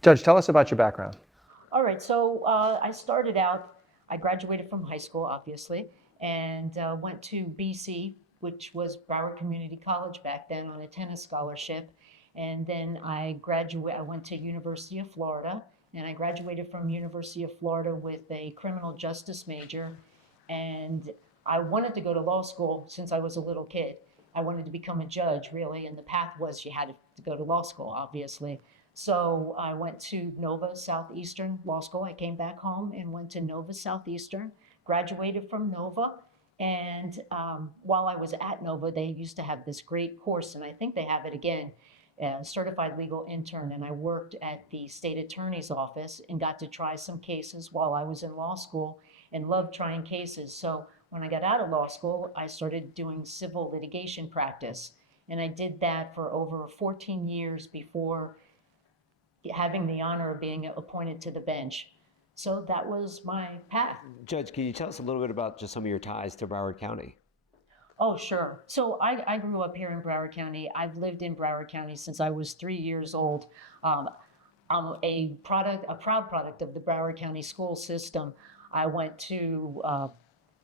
Judge, tell us about your background. All right, so I graduated from high school, obviously, and went to BC, which was Broward Community College back then, on a tennis scholarship. And then I went to University of Florida, and I graduated from University of Florida with a criminal justice major. And I wanted to go to law school since I was a little kid. I wanted to become a judge, really, and the path was you had to go to law school, obviously. So I went to Nova Southeastern Law School. I came back home and went to Nova Southeastern, graduated from Nova. And while I was at Nova, they used to have this great course, and I think they have it again, certified legal intern. And I worked at the state attorney's office and got to try some cases while I was in law school and loved trying cases. So when I got out of law school, I started doing civil litigation practice. And I did that for over 14 years before having the honor of being appointed to the bench. So that was my path. Judge, can you tell us a little bit about just some of your ties to Broward County? Oh, sure. So I grew up here in Broward County. I've lived in Broward County since I was 3 years old. Um, I'm a proud product of the Broward County school system. I went to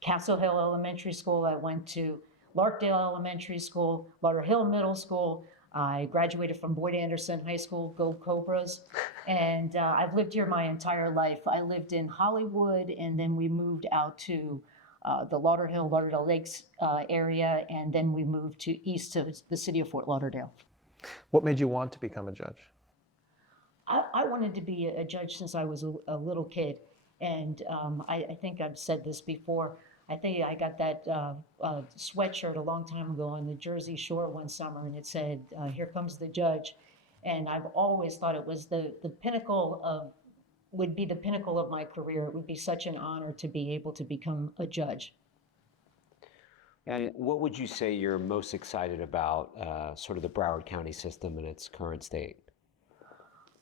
Castle Hill Elementary School. I went to Larkdale Elementary School, Lauderhill Middle School. I graduated from Boyd Anderson High School, go Cobras. And I've lived here my entire life. I lived in Hollywood, and then we moved out to the Lauderdale Lakes area, and then we moved to east to the city of Fort Lauderdale. What made you want to become a judge? I wanted to be a judge since I was a little kid. And I think I've said this before. I think I got that sweatshirt a long time ago on the Jersey Shore one summer, and it said, "Here comes the judge." And I've always thought it was would be the pinnacle of my career. It would be such an honor to be able to become a judge. And what would you say you're most excited about, sort of the Broward County system in its current state?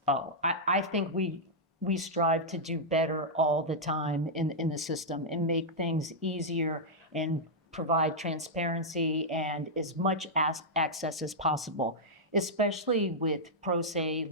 Oh, I think we strive to do better all the time in the system and make things easier and provide transparency and as much access as possible, especially with pro se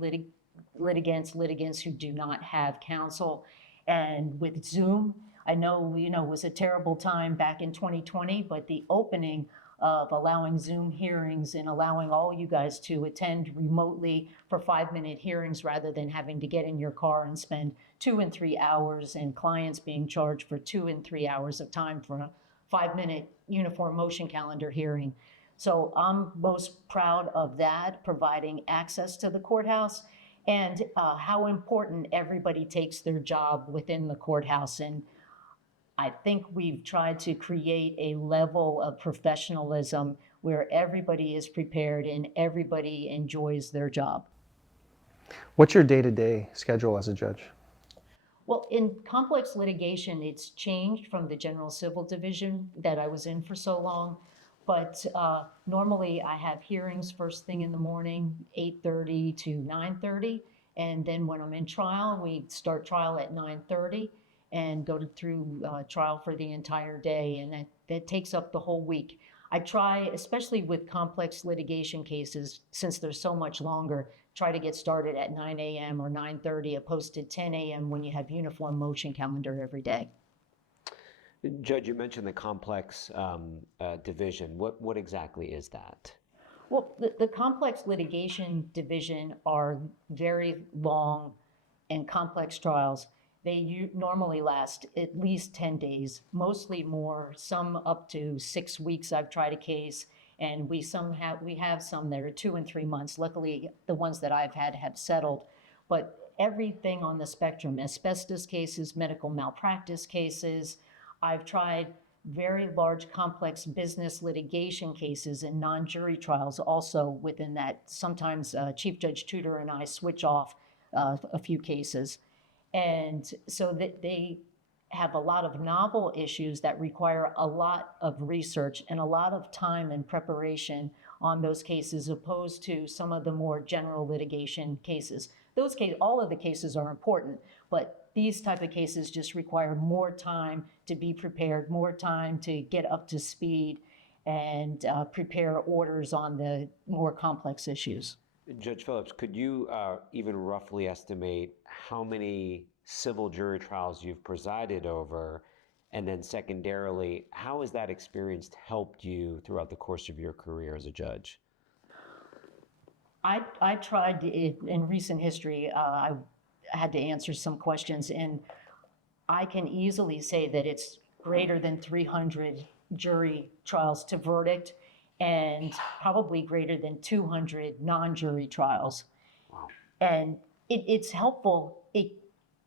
litigants who do not have counsel. And with Zoom, I know, it was a terrible time back in 2020, but the opening of allowing Zoom hearings and allowing all you guys to attend remotely for 5-minute hearings rather than having to get in your car and spend 2 and 3 hours, and clients being charged for 2 and 3 hours of time for a 5-minute uniform motion calendar hearing. So I'm most proud of that, providing access to the courthouse, and how important everybody takes their job within the courthouse. And I think we've tried to create a level of professionalism where everybody is prepared and everybody enjoys their job. What's your day-to-day schedule as a judge? Well, in complex litigation, it's changed from the general civil division that I was in for so long. But normally I have hearings first thing in the morning, 8:30 to 9:30. And then when I'm in trial, we start trial at 9:30 and go through trial for the entire day. And that takes up the whole week. I try, especially with complex litigation cases, since they're so much longer, try to get started at 9 a.m. or 9:30 opposed to 10 a.m. when you have uniform motion calendar every day. Judge, you mentioned the complex division. What exactly is that? Well, the complex litigation division are very long and complex trials. They normally last at least 10 days, mostly more, some up to 6 weeks. I've tried a case, and we have some that are 2 and 3 months. Luckily, the ones that I've had have settled. But everything on the spectrum, asbestos cases, medical malpractice cases. I've tried very large, complex business litigation cases and non-jury trials also within that. Sometimes Chief Judge Tudor and I switch off a few cases. And so that they have a lot of novel issues that require a lot of research and a lot of time and preparation on those cases, opposed to some of the more general litigation cases. All of the cases are important, but these type of cases just require more time to be prepared, more time to get up to speed and prepare orders on the more complex issues. Judge Phillips, could you even roughly estimate how many civil jury trials you've presided over? And then secondarily, how has that experience helped you throughout the course of your career as a judge? I tried in recent history, I had to answer some questions, and I can easily say that it's greater than 300 jury trials to verdict and probably greater than 200 non-jury trials. Wow. And it's helpful.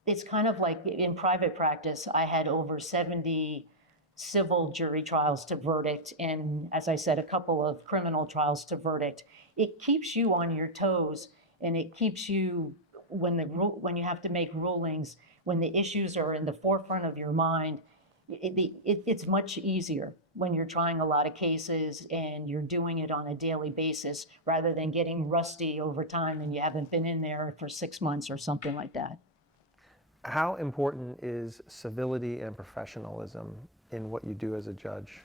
It's kind of like in private practice, I had over 70 civil jury trials to verdict, and as I said, a couple of criminal trials to verdict. It keeps you on your toes, and it keeps you when you have to make rulings, when the issues are in the forefront of your mind. It's much easier when you're trying a lot of cases and you're doing it on a daily basis rather than getting rusty over time and you haven't been in there for 6 months or something like that. How important is civility and professionalism in what you do as a judge?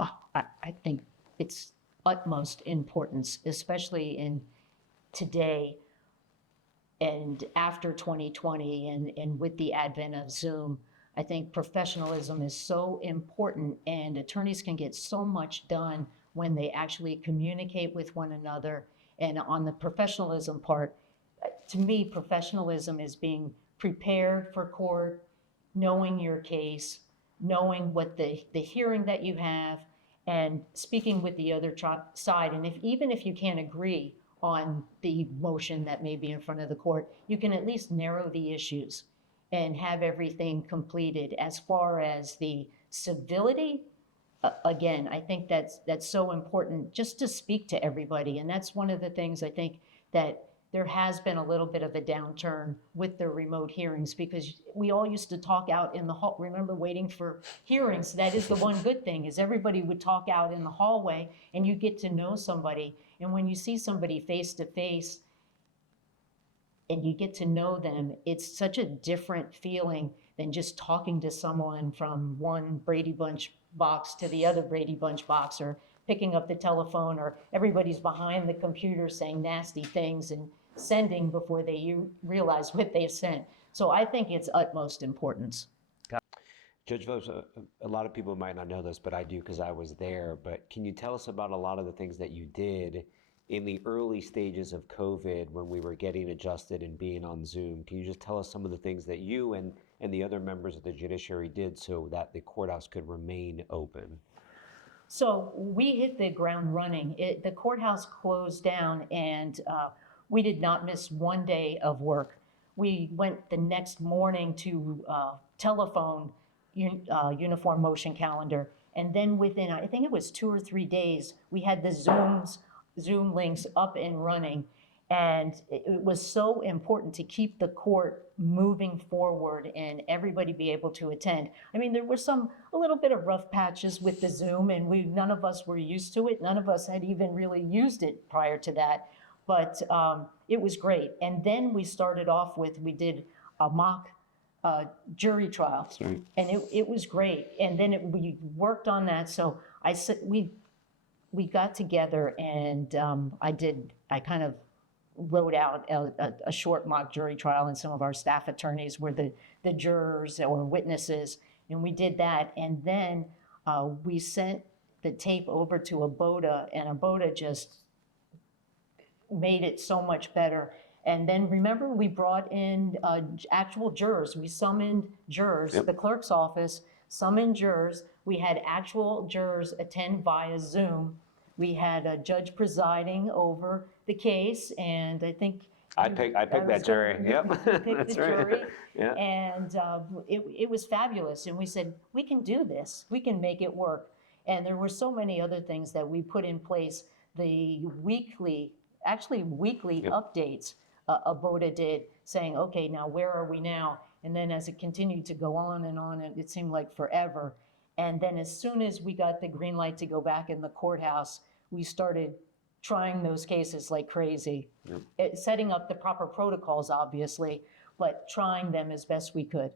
Oh, I think it's utmost importance, especially in today and after 2020 and with the advent of Zoom. I think professionalism is so important, and attorneys can get so much done when they actually communicate with one another. And on the professionalism part, to me, professionalism is being prepared for court, knowing your case, knowing what the hearing that you have, and speaking with the other side. And even if you can't agree on the motion that may be in front of the court, you can at least narrow the issues and have everything completed. As far as the civility, again, I think that's so important, just to speak to everybody. And that's one of the things I think that there has been a little bit of a downturn with the remote hearings, because we all used to talk out in the hall. Remember waiting for hearings? That is the one good thing, is everybody would talk out in the hallway and you get to know somebody. And when you see somebody face to face and you get to know them, it's such a different feeling than just talking to someone from one Brady Bunch box to the other Brady Bunch box, or picking up the telephone, or everybody's behind the computer saying nasty things and sending before they realize what they sent. So I think it's utmost importance. Judge Phillips, a lot of people might not know this, but I do because I was there. But can you tell us about a lot of the things that you did in the early stages of COVID when we were getting adjusted and being on Zoom? Can you just tell us some of the things that you and the other members of the judiciary did so that the courthouse could remain open? So we hit the ground running. The courthouse closed down, and we did not miss one day of work. We went the next morning to telephone uniform motion calendar, and then within, I think it was 2 or 3 days, we had the Zoom links up and running. And it was so important to keep the court moving forward and everybody be able to attend. I mean, there were a little bit of rough patches with the Zoom, and none of us were used to it. None of us had even really used it prior to that, but it was great. And then we started off we did a mock jury trial, Right. and it was great. And then we worked on that. So I said, we got together, and I kind of wrote out a short mock jury trial, and some of our staff attorneys were the jurors or witnesses, and we did that. And then we sent the tape over to Aboda, and Aboda just made it so much better. And then remember, we brought in actual jurors. We summoned jurors. Yep. The clerk's office summoned jurors. We had actual jurors attend via Zoom. We had a judge presiding over the case, and I think I picked that jury. Yep, you picked that's the right. jury, Yeah. and it was fabulous. And we said, we can do this. We can make it work. And there were so many other things that we put in place. The weekly Yep. updates Aboda did, saying, okay, now where are we now? And then as it continued to go on, and it seemed like forever. And then as soon as we got the green light to go back in the courthouse, we started trying those cases like crazy. Yep. Setting up the proper protocols, obviously, but trying them as best we could.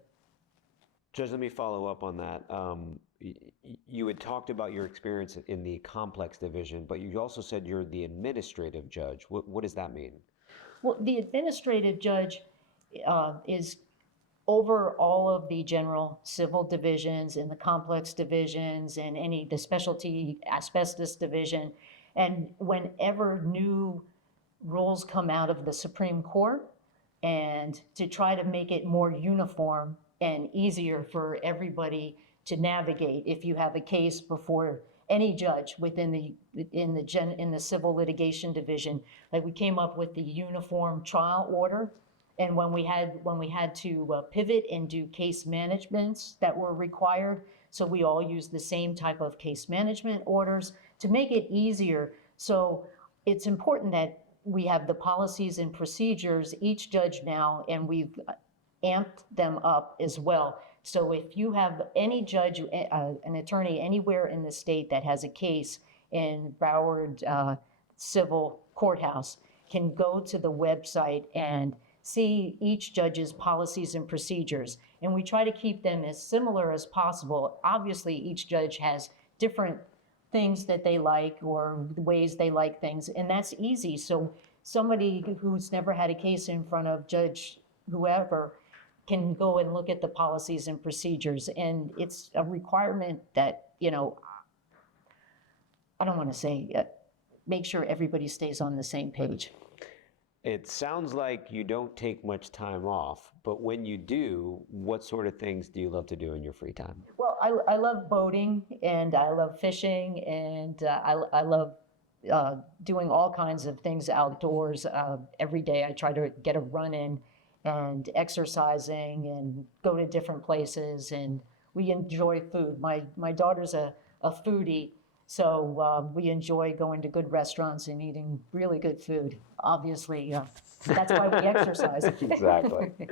Judge, let me follow up on that. you had talked about your experience in the complex division, but you also said you're the administrative judge. What does that mean? Well, the administrative judge is over all of the general civil divisions and the complex divisions and the specialty asbestos division. And whenever new rules come out of the Supreme Court, and to try to make it more uniform and easier for everybody to navigate, if you have a case before any judge within the civil litigation division, like we came up with the uniform trial order. And when we had to pivot and do case managements that were required, so we all used the same type of case management orders to make it easier. So it's important that we have the policies and procedures, each judge now, and we've amped them up as well. So if you have any judge, an attorney anywhere in the state that has a case in Broward Civil Courthouse, can go to the website and see each judge's policies and procedures. And we try to keep them as similar as possible. Obviously, each judge has different things that they like or the ways they like things, and that's easy. So somebody who's never had a case in front of Judge whoever can go and look at the policies and procedures. And it's a requirement that, I don't want to say, make sure everybody stays on the same page. It sounds like you don't take much time off, but when you do, what sort of things do you love to do in your free time? Well, I love boating, and I love fishing, and I love doing all kinds of things outdoors. Every day I try to get a run in and exercising and go to different places, and we enjoy food. My daughter's a foodie, so we enjoy going to good restaurants and eating really good food. Obviously, that's why we exercise. Exactly.